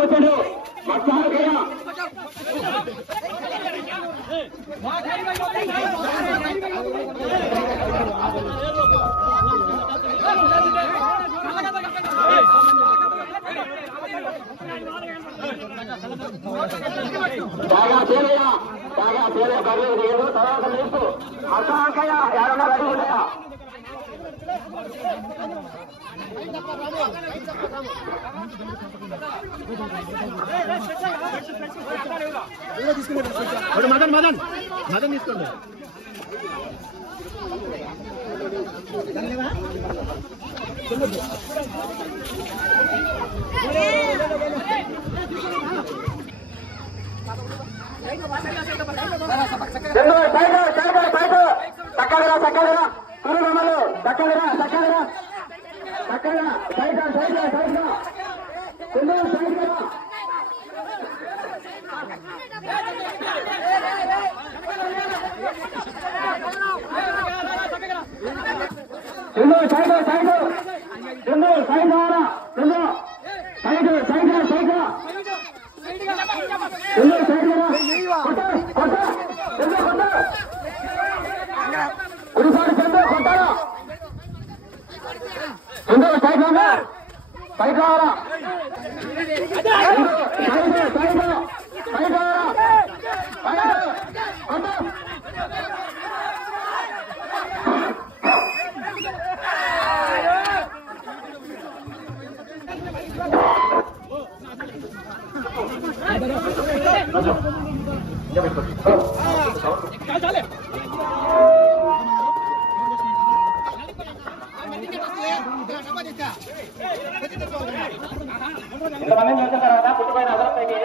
వచ్చాడు మత్స్యాలకయ్య బాగా తేలయ్య బర్రెలు దిగడు తర్వాత లేపు మత్స్యాలకయ్య ఎవరన్నా రెడీ ఉన్నాయా మదన్ మదన్ మదన్ తీసుకోండి చక్కగా తిరుమలు చక్కగా చక్కగా చక్కగా సైడ్ సైడ్ సైడ్గా సింధూరు సైడ్గా సింధూరు సైడ్ సైడ్ సింధూరు సైడ్ రావాలా సింధూరు సైడ్ సైడ్ సైడ్గా సింధూరు సైడ్ కొట్ట కొట్ట సింధూరు కొట్ట కుడిసారి సింధూరు కొట్టాలా సింధూరు సైడ్ రావాలా సైడ్ రావాలా సైడ్ సైడ్ సైడ్ రావాలా కొట్ట ఇంతమంది చూసిన తర్వాత పుట్టిపోయిన అదనపైకి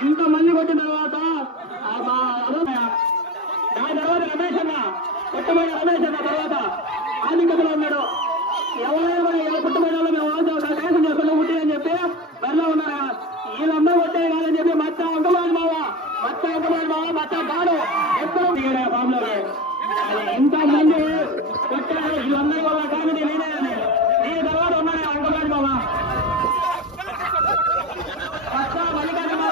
ఇంతమంది కొట్టిన తర్వాత దాని తర్వాత రమేష్ అన్న పుట్టమైన రమేష్ అన్న తర్వాత ఆధిక్యతలో ఉన్నాడు ఎవరైనా పుట్టమైన వాళ్ళు మేము దేశం చేసుకుని పుట్టి అని చెప్పి బరిలో ఉన్నారా వీళ్ళందరూ కొట్టే కాదని చెప్పి మచ్చ అంకమాలి మావా మచ్చ బాడు ఎక్కడ ఫామ్ లో ఇంతమంది కొట్టారు వీళ్ళందరూ వాళ్ళ కామెడీ నేనే అని నీ తర్వాత ఉన్నారా అంకమాలి మావా మచ్చ మల్లికార్జున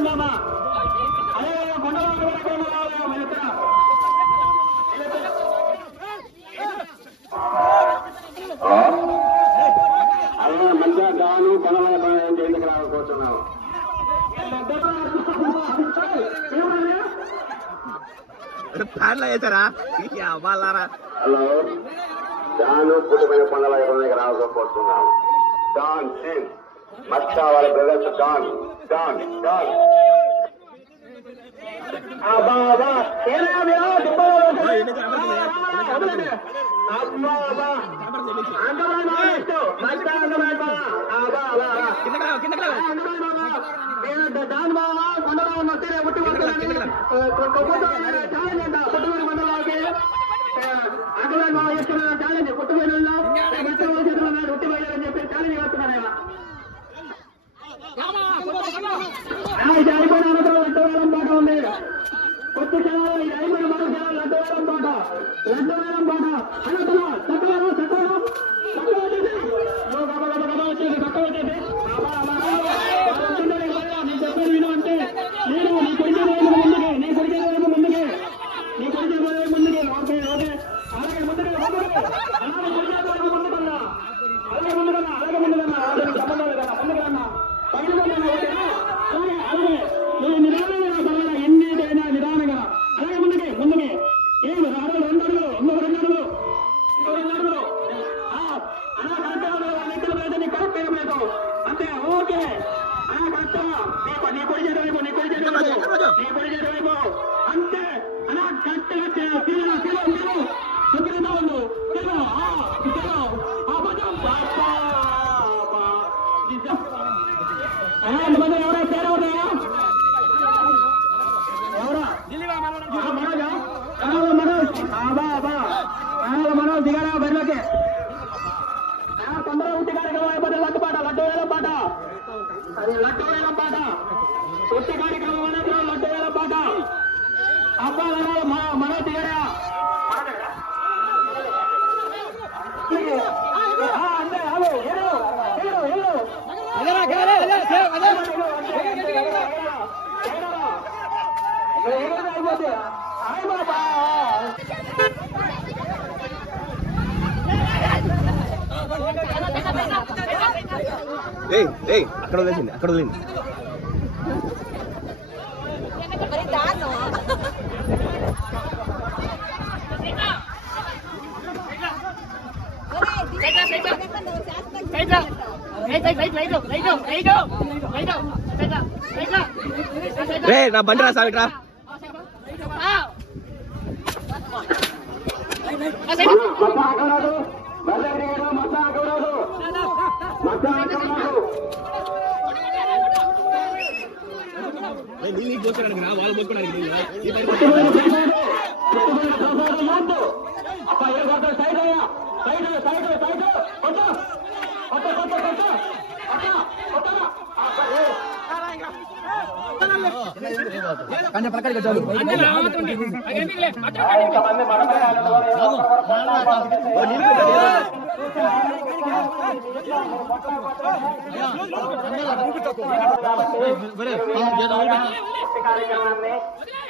మామ అదే కొండవాళ్ళు మన ఇద్దరు అలా మంచిగా గాను కొనవాళ్ళ చేయడానికి రావాలనుకుంటున్నాము ప్యాడ్లా వేసారా వాళ్ళారా హలో గాను పుట్టిపోయిన కొండల రావాలనుకుంటున్నాము డాన్ సిన్ మచ్చా వాళ్ళ బ్రదర్స్ డాన్ డాన్ డాన్ దాని బాబా కొండలో ఉన్న పుట్టి ఛాలెంజ్ అంట పుట్టుబడి మండలానికి అంకరాజ్ బాబా చేస్తున్న ఛాలెంజ్ పుట్టుబడి పుట్టిపోయారని చెప్పి ఛాలెంజ్ చేస్తున్నారా ఇది అయిపోయిన అనంతరం లడ్డవేలం పాట ఉంది కొత్త క్షణాలు ఇది అయిపోయిన మరో క్షణాలు లడ్డవేలం పాట అనంతరం చక్కగా నేను చెప్పేది విను అంటే నేను నీ కొడిచే ముందుకే నీ కొడిచే ముందుకే ఓకే ఓకే అలాగే ముందుకే అలాగే ముందుకన్నా సంబంధం లేదన్నా ముందుకన్నా పైన ఓకేనా అలాగే నువ్వు నిదానంగా సరళ ఎన్నిటైనా నిదానంగా అలాగే ముందుకే ఏమి అడుగులు 2 అడుగులు ఇంకొక 2 అడుగులు అలా కరెక్ట్గా వాళ్ళ ఎక్కడ పెడితే నీకు కరెక్ట్ అయిపోయావు అంతే ఓకే అలా కరెక్ట్గా నీ కొడి చేయడం వైపు అంతే అలా కరెక్ట్గా తిరుగుతా ఉండు ఎంతమంది ఎవరైనా తేడా ఉన్నాయా ఎవరా మనోజ్ దిగారా బరిలోకి అది లడ్డు వేల పాట తొట్టి కార్యక్రమం అనేది లడ్డు వేల పాట అబ్బాయి మన తీయడా అంతే హలో అక్కడ వదిలేసింది అక్కడ వదిలింది నా బండి రా సావిట్రా నీళ్ళు పోసుకోవడానికి రా వాళ్ళు పోసుకోవడానికి కార్యక్రమాన్ని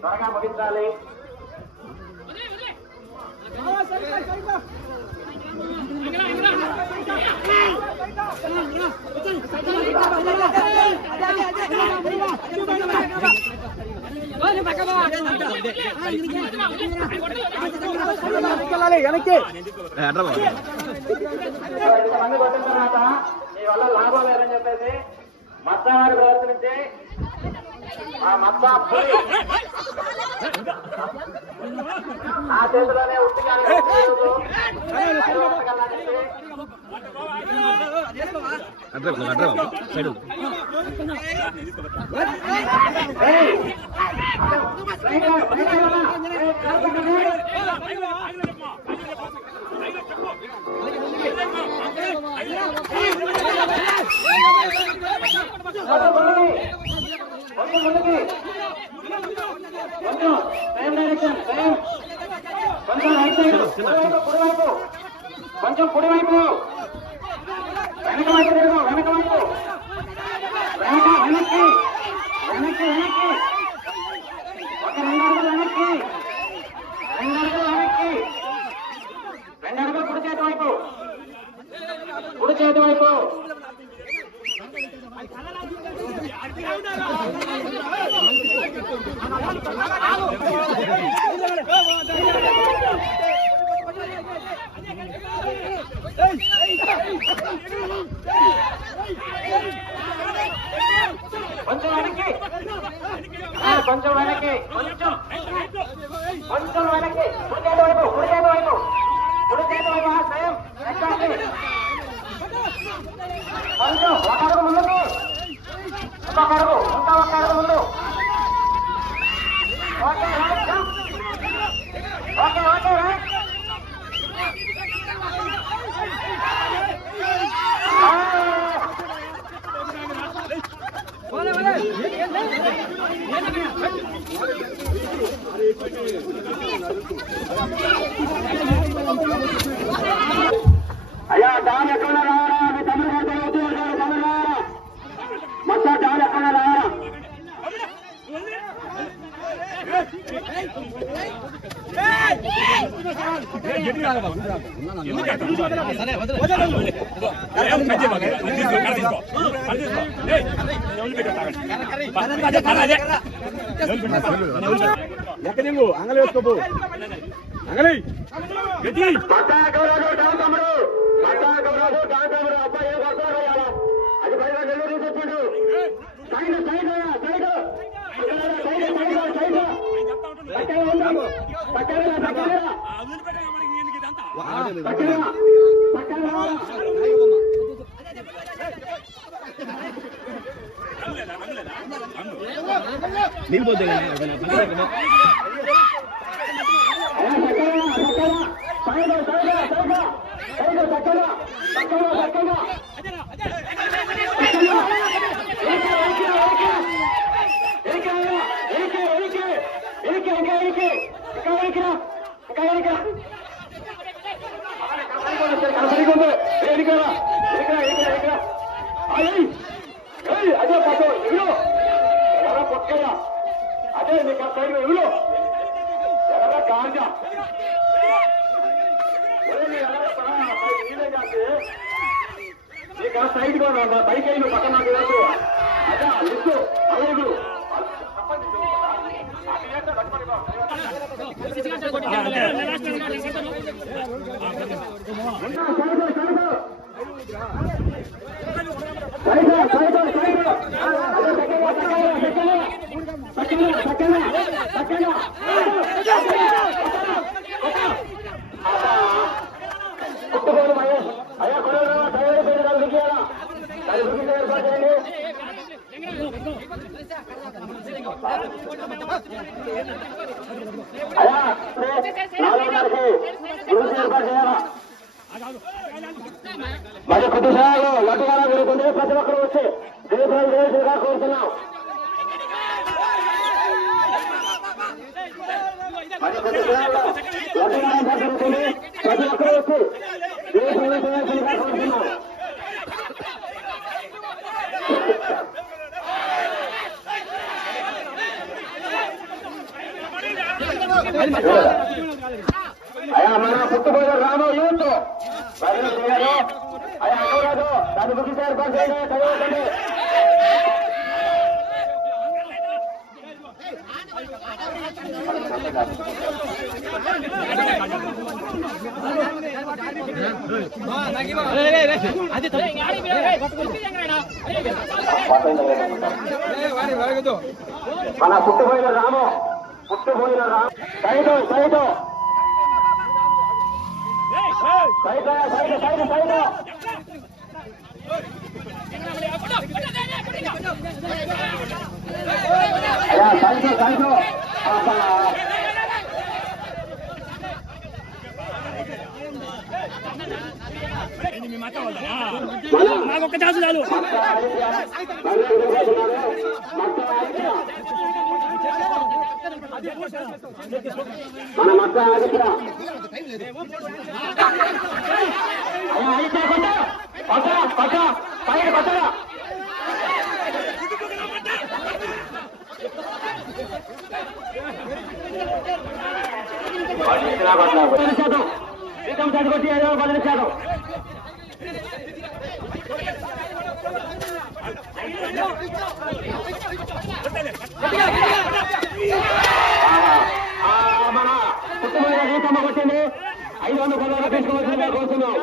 త్వరగా ముగించాలి. ఇంతమంది కొట్టిన తర్వాత మీ వల్ల లాభం లేదని చెప్పేసి మత్స్యవారి ప్రవర్తించి ఆ మత్స్య ఆ చేతిలోనే ఉట్టి కానీ కొంచెం కుడివైపు వెనక వైపు తిరుగు వెనక వైపు వెనక్కి వెనక్కి వెనక్కి ఒక 2 అడుగులు వెనక్కి 2 అడుగులు వెనక్కి 2 అడుగులు కుడి చేతి వైపు కొంచెం వెనక్కి కొంచెం వెనక్కి కొంచెం వెనక్కి కుడి చేతి వైపు స్వయం కొంచెం ఒక అడుగు ముందుకి ఇంకొక అడుగు ముందు ఓకే రైట్ అయ్యా డాన్ ఎక్కడ రావాలా మీ తమిళ రావాలా మొత్తం డాన్ ఎక్కడ రావాలా ఎక్కడేమో అంగలి వేసుకోబో అంగలి అబ్బాయి ఏం కొడతారు అది పైన నెల్లూరు తీసుకొచ్చిండు సైడ్ నిలిపోతే చక్కగా సరిగ్గా ఉంది అదే పట్టు ఇవ్వడు ఎరా పొక్కయ్య అదే నీకు ఆ సైడ్ ఇవ్వడు ఎరా కాజా నీళ్ళే చేస్తే నీకు ఆ సైడ్ బైక్ అయిన పక్కన నాకు వేసు అదే లిస్టు అవును అయ్యా ఏర్పాటు చేయండి అయ్యా 4:30కి ఏర్పాటు చేయాలా మరి కొద్దిసేపు లడ్డుగా జరుగుతుంది ప్రతి ఒక్కరు వచ్చి దేశంగా కోరుతున్నాం మరి కొద్దిసేపు లడ్డుగా జరుగుతుంది ప్రతి ఒక్కరు వచ్చి దేశంగా కోరుతున్నాం అయ్యా మన పుట్టుబోయే రాము యూత్ అయ్యా అనురాదు దాని గురించి ఏర్పాటు చేయండి చదవకండి మన పుట్టుబోయిన రాము సైడు సైడు నాకు ఒక్క ఛాన్స్ చాలు మన మక్క ఆగిరా మన పుట్టుబడిన గీతమ్మ కొట్టింది 500 తీసుకోవాల్సిందిగా కోరుతున్నాం.